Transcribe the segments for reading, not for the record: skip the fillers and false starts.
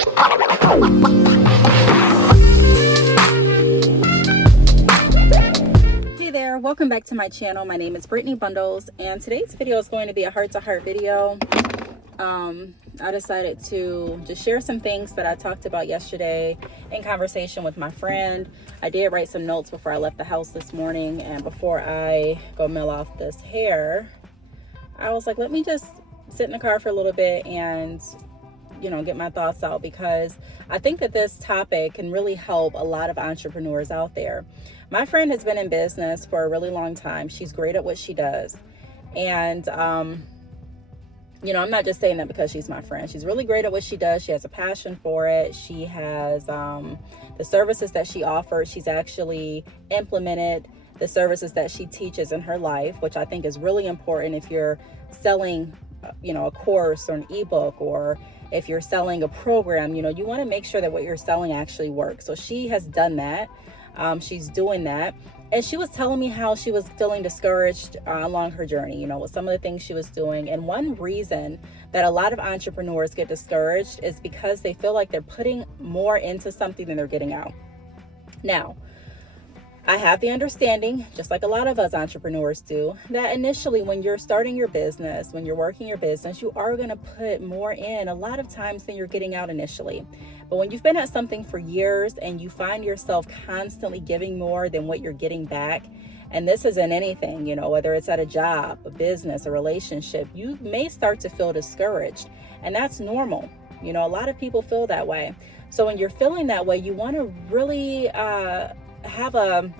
Hey there, welcome back to my channel. My name is Brittney Bundles, and today's video is going to be a heart-to-heart video. I decided to just share some things that I talked about yesterday in conversation with my friend. I did write some notes before I left the house this morning, and before I go mail off this hair, I was like, let me just sit in the car for a little bit and get my thoughts out, because I think that this topic can really help a lot of entrepreneurs out there. My friend has been in business for a really long time. She's great at what she does. And, I'm not just saying that because she's my friend. She's really great at what she does. She has a passion for it. She has the services that she offers. She's actually implemented the services that she teaches in her life, which I think is really important if you're selling, a course or an ebook, or if you're selling a program. You want to make sure that what you're selling actually works. So she has done that. She's doing that. And she was telling me how she was feeling discouraged along her journey, with some of the things she was doing. And one reason that a lot of entrepreneurs get discouraged is because they feel like they're putting more into something than they're getting out. Now, I have the understanding, just like a lot of us entrepreneurs do, that initially when you're starting your business, when you're working your business, you are going to put more in a lot of times than you're getting out initially. But when you've been at something for years and you find yourself constantly giving more than what you're getting back, and this isn't anything, whether it's at a job, a business, a relationship, you may start to feel discouraged. And that's normal. A lot of people feel that way. So when you're feeling that way, you want to really have an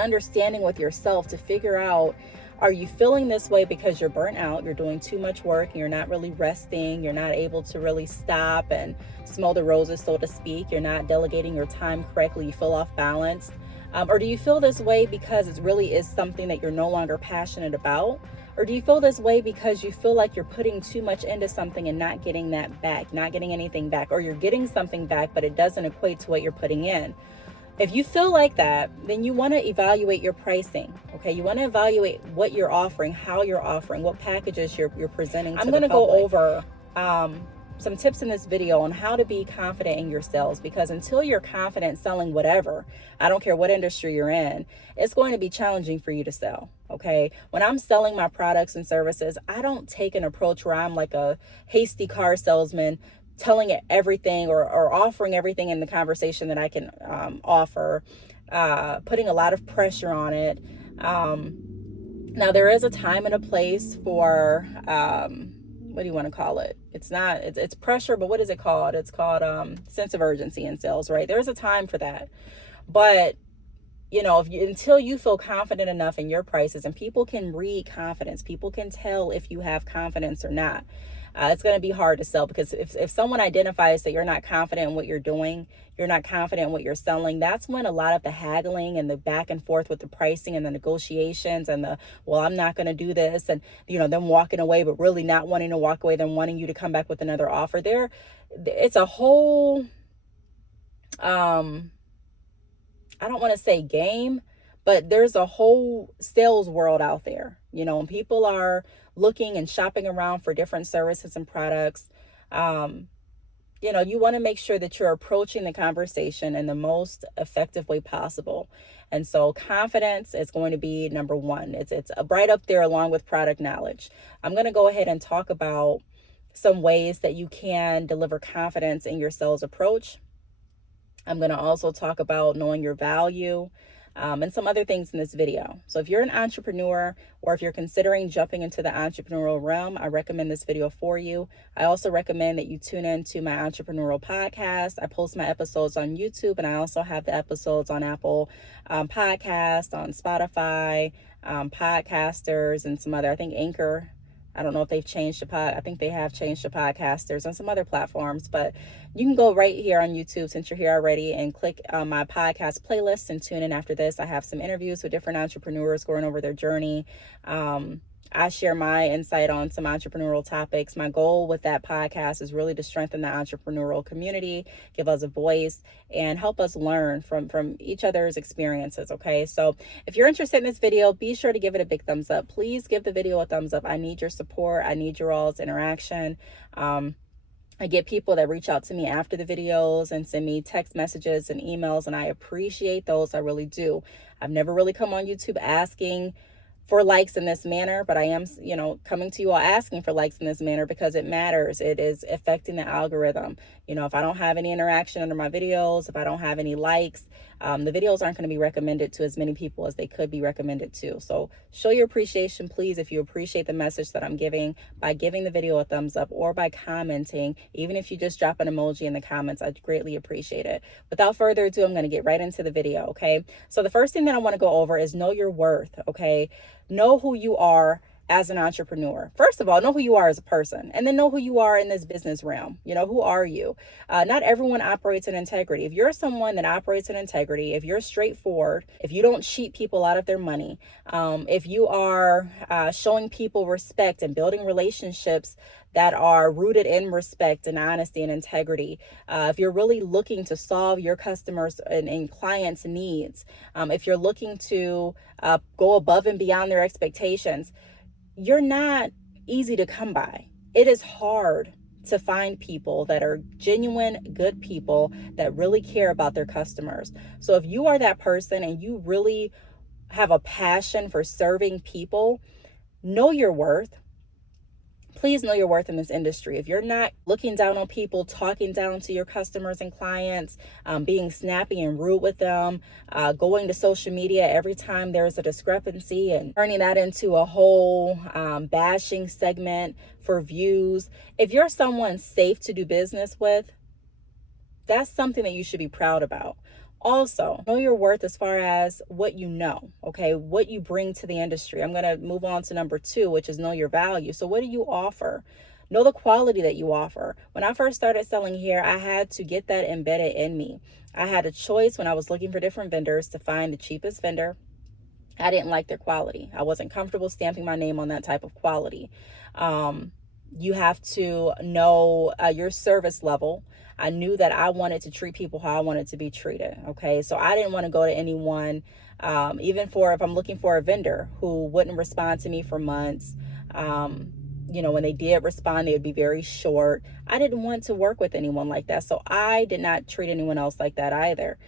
understanding with yourself to figure out, are you feeling this way because you're burnt out, you're doing too much work, and you're not really resting, you're not able to really stop and smell the roses, so to speak, you're not delegating your time correctly, you feel off balance? Or do you feel this way because it really is something that you're no longer passionate about? Or do you feel this way because you feel like you're putting too much into something and not getting that back, not getting anything back, or you're getting something back, but it doesn't equate to what you're putting in? If you feel like that, then you want to evaluate your pricing, okay? You want to evaluate what you're offering, how you're offering, what packages you're presenting to the public. I'm going to go over some tips in this video on how to be confident in your sales, because until you're confident selling whatever, I don't care what industry you're in, it's going to be challenging for you to sell, okay? When I'm selling my products and services, I don't take an approach where I'm like a hasty car salesman, telling it everything or offering everything in the conversation that I can offer, putting a lot of pressure on it. Now, there is a time and a place for, what do you want to call it? It's pressure, but what is it called? It's called sense of urgency in sales, right? There's a time for that. But until you feel confident enough in your prices, and people can read confidence, people can tell if you have confidence or not. It's going to be hard to sell, because if someone identifies that you're not confident in what you're doing, you're not confident in what you're selling, that's when a lot of the haggling and the back and forth with the pricing and the negotiations and I'm not going to do this, and them walking away but really not wanting to walk away, them wanting you to come back with another offer. It's a whole I don't want to say game, but there's a whole sales world out there, and people are looking and shopping around for different services and products. You want to make sure that you're approaching the conversation in the most effective way possible. And so confidence is going to be number one. It's right up there along with product knowledge. I'm going to go ahead and talk about some ways that you can deliver confidence in your sales approach. I'm going to also talk about knowing your value, and some other things in this video. So if you're an entrepreneur, or if you're considering jumping into the entrepreneurial realm, I recommend this video for you. I also recommend that you tune into my entrepreneurial podcast. I post my episodes on YouTube, and I also have the episodes on Apple Podcast, on Spotify, Podcasters, and some other, I think Anchor. I don't know if they've changed I think they have changed the Podcasters on some other platforms, but you can go right here on YouTube since you're here already and click my podcast playlist and tune in after this. I have some interviews with different entrepreneurs going over their journey. I share my insight on some entrepreneurial topics. My goal with that podcast is really to strengthen the entrepreneurial community, give us a voice, and help us learn from each other's experiences, okay? So if you're interested in this video, be sure to give it a big thumbs up. Please give the video a thumbs up. I need your support. I need your all's interaction. I get people that reach out to me after the videos and send me text messages and emails, and I appreciate those. I really do. I've never really come on YouTube asking for likes in this manner, but I am, coming to you all asking for likes in this manner because it matters. It is affecting the algorithm. If I don't have any interaction under my videos, if I don't have any likes, the videos aren't going to be recommended to as many people as they could be recommended to. So show your appreciation, please, if you appreciate the message that I'm giving, by giving the video a thumbs up or by commenting. Even if you just drop an emoji in the comments, I'd greatly appreciate it. Without further ado, I'm going to get right into the video, okay? So the first thing that I want to go over is know your worth, okay? Know who you are as an entrepreneur. First of all, know who you are as a person, and then know who you are in this business realm. Who are you? Not everyone operates in integrity. If you're someone that operates in integrity, if you're straightforward, if you don't cheat people out of their money, if you are showing people respect and building relationships that are rooted in respect and honesty and integrity, if you're really looking to solve your customers and clients' needs, if you're looking to go above and beyond their expectations, you're not easy to come by. It is hard to find people that are genuine, good people that really care about their customers. So if you are that person and you really have a passion for serving people, know your worth. Please know your worth in this industry. If you're not looking down on people, talking down to your customers and clients, being snappy and rude with them, going to social media every time there's a discrepancy and turning that into a whole bashing segment for views. If you're someone safe to do business with, that's something that you should be proud about. Also, know your worth as far as what you know, okay? What you bring to the industry. I'm going to move on to number 2, which is know your value. So what do you offer? Know the quality that you offer. When I first started selling hair, I had to get that embedded in me. I had a choice when I was looking for different vendors to find the cheapest vendor. I didn't like their quality. I wasn't comfortable stamping my name on that type of quality. You have to know your service level. I knew that I wanted to treat people how I wanted to be treated. Okay. So I didn't want to go to anyone, even if I'm looking for a vendor who wouldn't respond to me for months. When they did respond, they would be very short. I didn't want to work with anyone like that. So I did not treat anyone else like that either.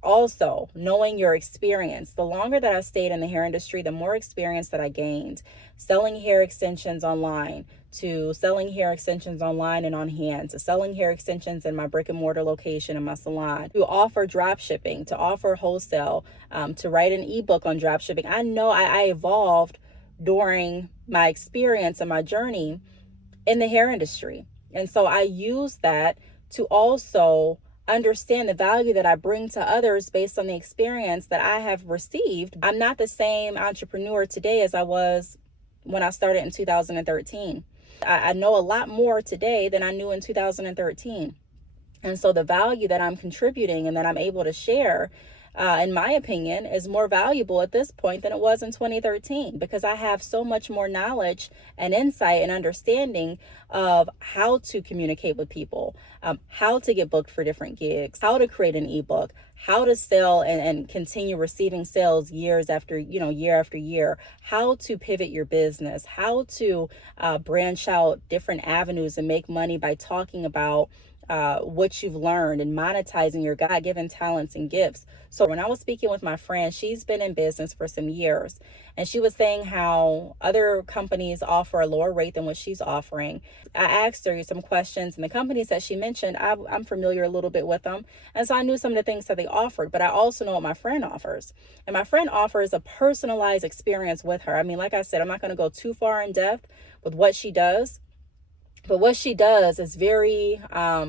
Also, knowing your experience. The longer that I stayed in the hair industry, the more experience that I gained. Selling hair extensions online, to selling hair extensions online and on hand, to selling hair extensions in my brick and mortar location in my salon, to offer drop shipping, to offer wholesale, to write an ebook on drop shipping. I know I evolved during my experience and my journey in the hair industry. And so I use that to also understand the value that I bring to others based on the experience that I have received. I'm not the same entrepreneur today as I was when I started in 2013. I know a lot more today than I knew in 2013. And so the value that I'm contributing and that I'm able to share, in my opinion, is more valuable at this point than it was in 2013, because I have so much more knowledge and insight and understanding of how to communicate with people, how to get booked for different gigs, how to create an ebook, how to sell and continue receiving sales year after year, how to pivot your business, how to branch out different avenues and make money by talking about what you've learned and monetizing your God-given talents and gifts. So when I was speaking with my friend, she's been in business for some years, and she was saying how other companies offer a lower rate than what she's offering. I asked her some questions, and the companies that she mentioned, I'm familiar a little bit with them. And so I knew some of the things that they offered, but I also know what my friend offers. And my friend offers a personalized experience with her. I mean, like I said, I'm not going to go too far in depth with what she does, but what she does is very, I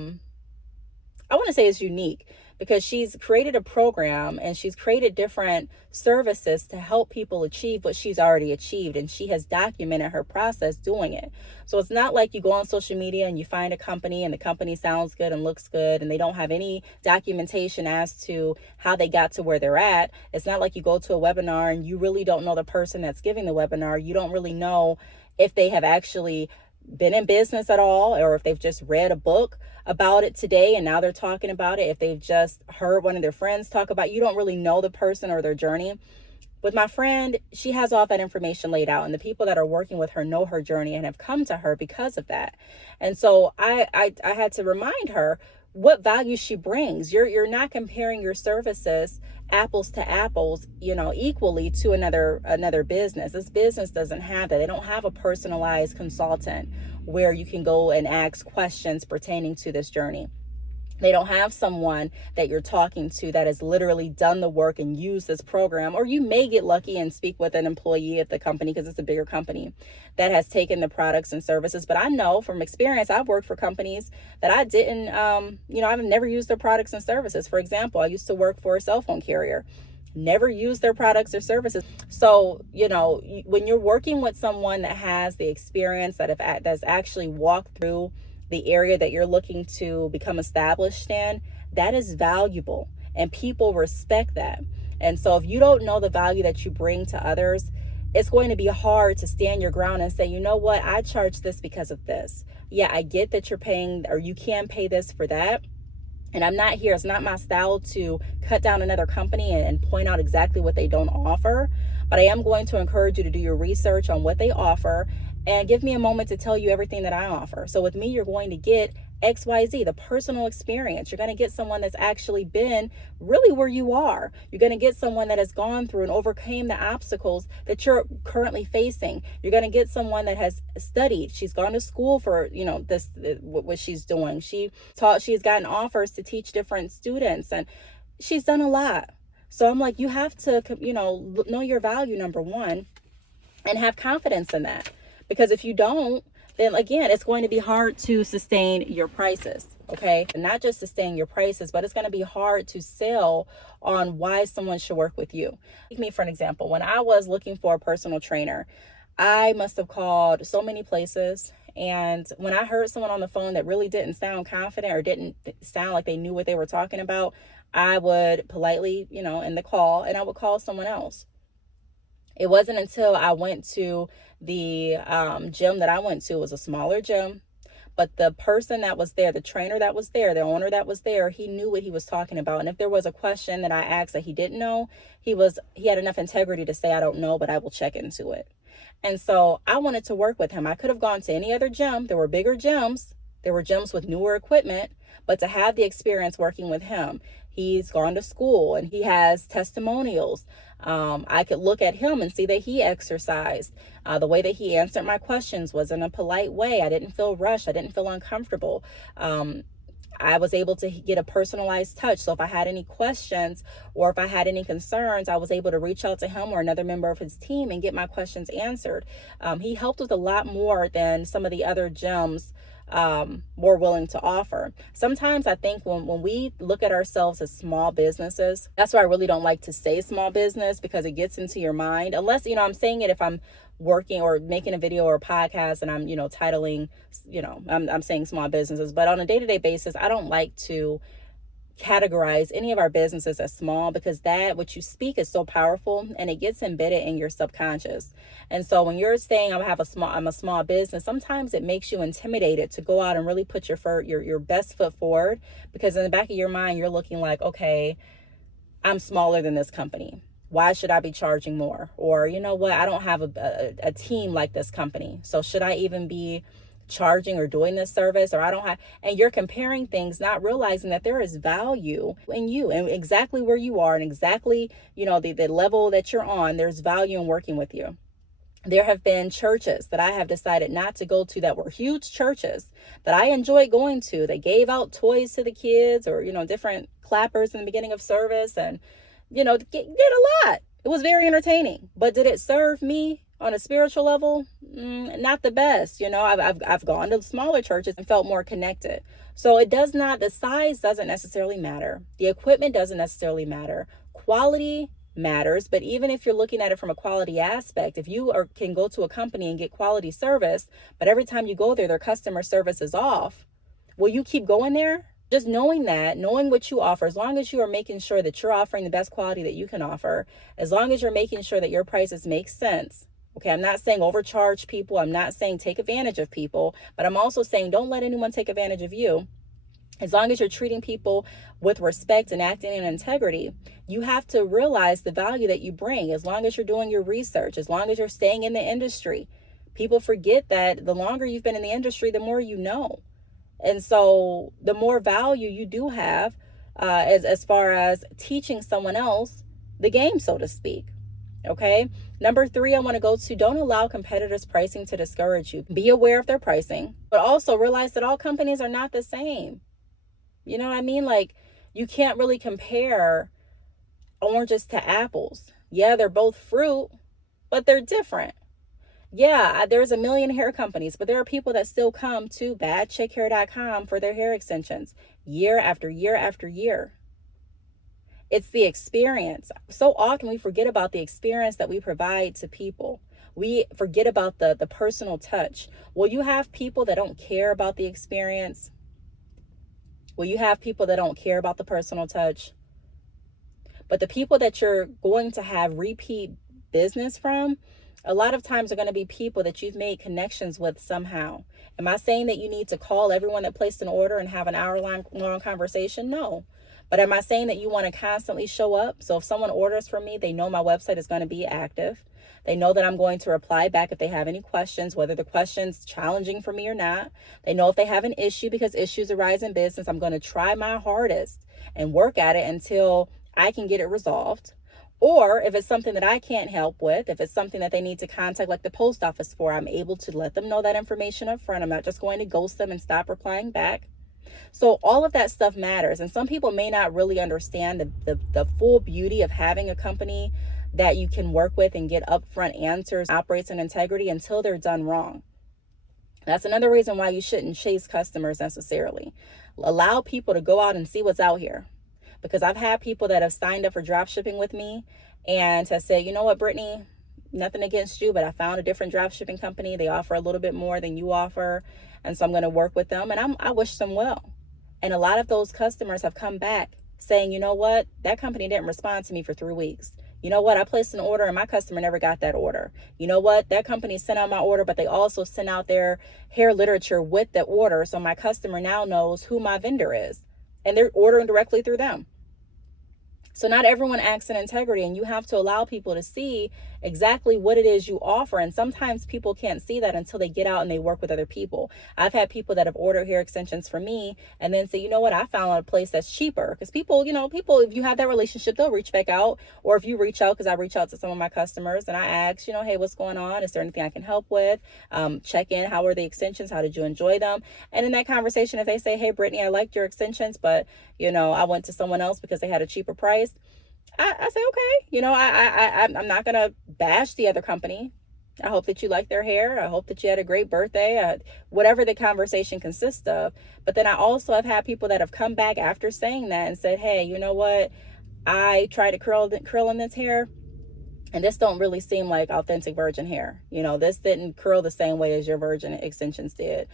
want to say it's unique, because she's created a program and she's created different services to help people achieve what she's already achieved. And she has documented her process doing it. So it's not like you go on social media and you find a company and the company sounds good and looks good and they don't have any documentation as to how they got to where they're at. It's not like you go to a webinar and you really don't know the person that's giving the webinar. You don't really know if they have actually been in business at all, or if they've just read a book about it today and now they're talking about it. If they've just heard one of their friends talk about it, you don't really know the person or their journey. With my friend, she has all that information laid out, and the people that are working with her know her journey and have come to her because of that. And so I had to remind her what value she brings. You're not comparing your services apples to apples, equally to another business. This business doesn't have that. They don't have a personalized consultant where you can go and ask questions pertaining to this journey. They don't have someone that you're talking to that has literally done the work and used this program. Or you may get lucky and speak with an employee at the company, because it's a bigger company, that has taken the products and services. But I know from experience, I've worked for companies that I didn't, I've never used their products and services. For example, I used to work for a cell phone carrier. Never used their products or services. So, when you're working with someone that has the experience, that's actually walked through the area that you're looking to become established in, that is valuable, and people respect that. And so if you don't know the value that you bring to others, it's going to be hard to stand your ground and say, you know what, I charge this because of this. Yeah, I get that you're paying, or you can pay this for that. And I'm not here, it's not my style to cut down another company and point out exactly what they don't offer. But I am going to encourage you to do your research on what they offer and give me a moment to tell you everything that I offer. So with me, you're going to get XYZ, the personal experience. You're going to get someone that's actually been really where you are. You're going to get someone that has gone through and overcame the obstacles that you're currently facing. You're going to get someone that has studied. She's gone to school for, what she's doing. She's gotten offers to teach different students, and she's done a lot. So I'm like, you have to, know your value, number one, and have confidence in that. Because if you don't, then again, it's going to be hard to sustain your prices, okay? And not just sustain your prices, but it's going to be hard to sell on why someone should work with you. Take me for an example. When I was looking for a personal trainer, I must have called so many places. And when I heard someone on the phone that really didn't sound confident or didn't sound like they knew what they were talking about, I would politely, end the call, and I would call someone else. It wasn't until I went to the gym that I went to. It was a smaller gym, but the person that was there, the trainer that was there, the owner that was there, he knew what he was talking about. And if there was a question that I asked that he didn't know, he had enough integrity to say, I don't know, but I will check into it. And so I wanted to work with him. I could have gone to any other gym. There were bigger gyms. There were gyms with newer equipment, but to have the experience working with him, he's gone to school and he has testimonials. I could look at him and see that he exercised. The way that he answered my questions was in a polite way. I didn't feel rushed. I didn't feel uncomfortable. I was able to get a personalized touch. So if I had any questions or if I had any concerns, I was able to reach out to him or another member of his team and get my questions answered. He helped with a lot more than some of the other gyms more willing to offer. Sometimes I think when we look at ourselves as small businesses, that's why I really don't like to say small business, because it gets into your mind. Unless, I'm saying it if I'm working or making a video or a podcast and I'm, titling, I'm saying small businesses. But on a day-to-day basis, I don't like to categorize any of our businesses as small, because that what you speak is so powerful and it gets embedded in your subconscious. And so when you're saying I'm a small business, sometimes it makes you intimidated to go out and really put your best foot forward, because in the back of your mind you're looking like, okay, I'm smaller than this company. Why should I be charging more? Or you know what, I don't have a team like this company, so should I even be charging or doing this service? Or I don't have, and you're comparing things, not realizing that there is value in you and exactly where you are and exactly, the level that you're on. There's value in working with you. There have been churches that I have decided not to go to that were huge churches that I enjoyed going to. They gave out toys to the kids or, different clappers in the beginning of service and, did a lot. It was very entertaining, but did it serve me on a spiritual level? Not the best. I've gone to smaller churches and felt more connected. So the size doesn't necessarily matter. The equipment doesn't necessarily matter. Quality matters, but even if you're looking at it from a quality aspect, if you can go to a company and get quality service, but every time you go there, their customer service is off, will you keep going there? Just knowing what you offer, as long as you are making sure that you're offering the best quality that you can offer, as long as you're making sure that your prices make sense. Okay, I'm not saying overcharge people. I'm not saying take advantage of people, but I'm also saying don't let anyone take advantage of you. As long as you're treating people with respect and acting in integrity, you have to realize the value that you bring. As long as you're doing your research, as long as you're staying in the industry, people forget that the longer you've been in the industry, the more you know. And so the more value you do have as far as teaching someone else the game, so to speak. Okay. Number 3, I want to go to, don't allow competitors' pricing to discourage you. Be aware of their pricing, but also realize that all companies are not the same. You know what I mean? Like, you can't really compare oranges to apples. Yeah, they're both fruit, but they're different. Yeah, there's a million hair companies, but there are people that still come to badchickhair.com for their hair extensions year after year after year. It's the experience. So often we forget about the experience that we provide to people. We forget about the personal touch. Will you have people that don't care about the experience? Will you have people that don't care about the personal touch? But the people that you're going to have repeat business from, a lot of times are going to be people that you've made connections with somehow. Am I saying that you need to call everyone that placed an order and have an hour-long conversation? No. But am I saying that you want to constantly show up? So if someone orders from me, they know my website is going to be active. They know that I'm going to reply back if they have any questions, whether the question's challenging for me or not. They know if they have an issue, because issues arise in business. I'm going to try my hardest and work at it until I can get it resolved. Or if it's something that I can't help with, if it's something that they need to contact like the post office for, I'm able to let them know that information up front. I'm not just going to ghost them and stop replying back. So all of that stuff matters. And some people may not really understand the full beauty of having a company that you can work with and get upfront answers, operates in integrity until they're done wrong. That's another reason why you shouldn't chase customers necessarily. Allow people to go out and see what's out here. Because I've had people that have signed up for drop shipping with me and have said, you know what, Brittney, nothing against you, but I found a different drop shipping company. They offer a little bit more than you offer. And so I'm going to work with them, and I wish them well. And a lot of those customers have come back saying, you know what, that company didn't respond to me for 3 weeks. You know what, I placed an order and my customer never got that order. You know what, that company sent out my order, but they also sent out their hair literature with the order. So my customer now knows who my vendor is, and they're ordering directly through them. So not everyone acts in integrity, and you have to allow people to see exactly what it is you offer. And sometimes people can't see that until they get out and they work with other people. I've had people that have ordered hair extensions from me and then say, you know what, I found a place that's cheaper. Because people, if you have that relationship, they'll reach back out. Or if you reach out, because I reach out to some of my customers and I ask, hey, what's going on? Is there anything I can help with? Check in. How are the extensions? How did you enjoy them? And in that conversation, if they say, hey, Brittney, I liked your extensions, but I went to someone else because they had a cheaper price. I say, okay, I'm not going to bash the other company. I hope that you like their hair. I hope that you had a great birthday, whatever the conversation consists of. But then I also have had people that have come back after saying that and said, hey, you know what? I tried to curl in this hair, and this don't really seem like authentic virgin hair. This didn't curl the same way as your virgin extensions did.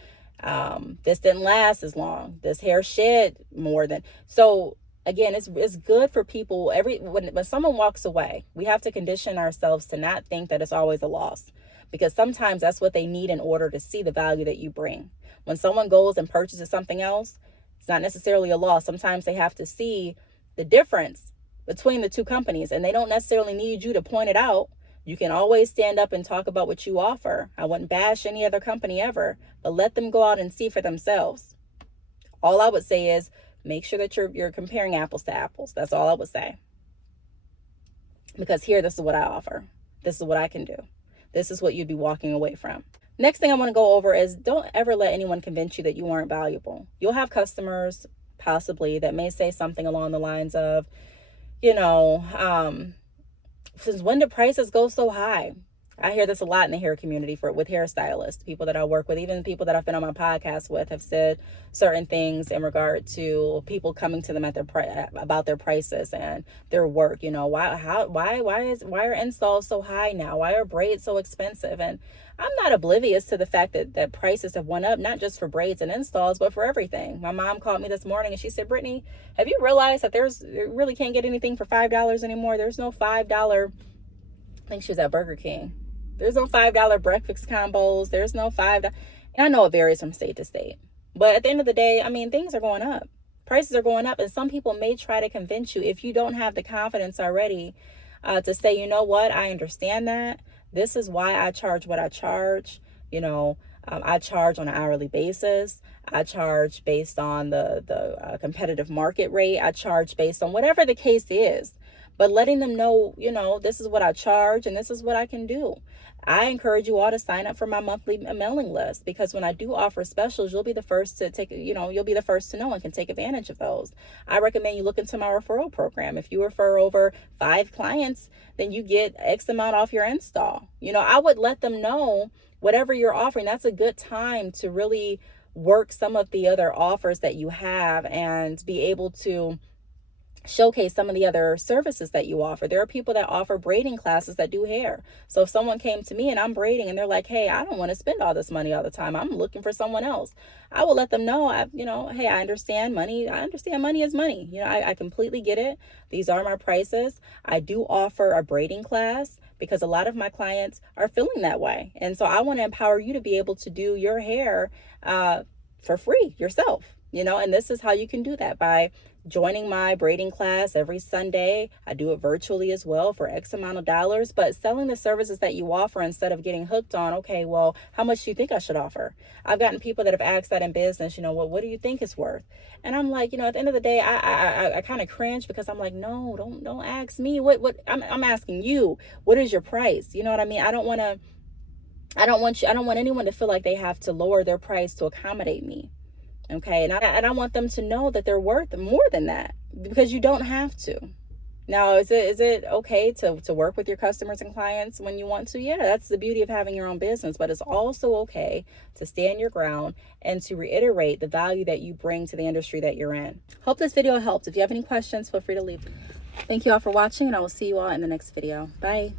This didn't last as long. This hair shed more than. So again, it's good for people. When someone walks away, we have to condition ourselves to not think that it's always a loss, because sometimes that's what they need in order to see the value that you bring. When someone goes and purchases something else, it's not necessarily a loss. Sometimes they have to see the difference between the two companies, and they don't necessarily need you to point it out. You can always stand up and talk about what you offer. I wouldn't bash any other company ever, but let them go out and see for themselves. All I would say is, make sure that you're comparing apples to apples. That's all I would say. Because here, this is what I offer. This is what I can do. This is what you'd be walking away from. Next thing I want to go over is, don't ever let anyone convince you that you aren't valuable. You'll have customers, possibly, that may say something along the lines of, since when do prices go so high? I hear this a lot in the hair community with hairstylists. People that I work with, even people that I've been on my podcast with, have said certain things in regard to people coming to them at about their prices and their work. Why are installs so high now? Why are braids so expensive? And I'm not oblivious to the fact that prices have went up, not just for braids and installs, but for everything. My mom called me this morning and she said, Brittney, have you realized that you really can't get anything for $5 anymore? There's no $5. I think she was at Burger King. There's no $5 breakfast combos. There's no $5. And I know it varies from state to state. But at the end of the day, things are going up. Prices are going up, and some people may try to convince you, if you don't have the confidence already, to say, you know what, I understand that. This is why I charge what I charge. I charge on an hourly basis. I charge based on the competitive market rate. I charge based on whatever the case is. But letting them know, this is what I charge and this is what I can do. I encourage you all to sign up for my monthly mailing list, because when I do offer specials, you'll be the first to you'll be the first to know and can take advantage of those. I recommend you look into my referral program. If you refer over 5 clients, then you get X amount off your install. I would let them know whatever you're offering. That's a good time to really work some of the other offers that you have and be able to showcase some of the other services that you offer. There are people that offer braiding classes that do hair. So if someone came to me and I'm braiding and they're like, hey, I don't want to spend all this money all the time, I'm looking for someone else, I will let them know, hey, I understand money. I understand money is money. I completely get it. These are my prices. I do offer a braiding class because a lot of my clients are feeling that way. And so I want to empower you to be able to do your hair for free yourself. And this is how you can do that, by joining my braiding class every Sunday. I do it virtually as well for X amount of dollars, but selling the services that you offer instead of getting hooked on, okay, well, how much do you think I should offer? I've gotten people that have asked that in business, well, what do you think it's worth? And I'm like, at the end of the day, I kind of cringe, because I'm like, no, don't ask me what I'm asking you. What is your price? You know what I mean? I don't want anyone to feel like they have to lower their price to accommodate me. Okay. And I want them to know that they're worth more than that, because you don't have to. Now, is it okay to work with your customers and clients when you want to? Yeah, that's the beauty of having your own business. But it's also okay to stand your ground and to reiterate the value that you bring to the industry that you're in. Hope this video helped. If you have any questions, feel free to leave. Thank you all for watching, and I will see you all in the next video. Bye.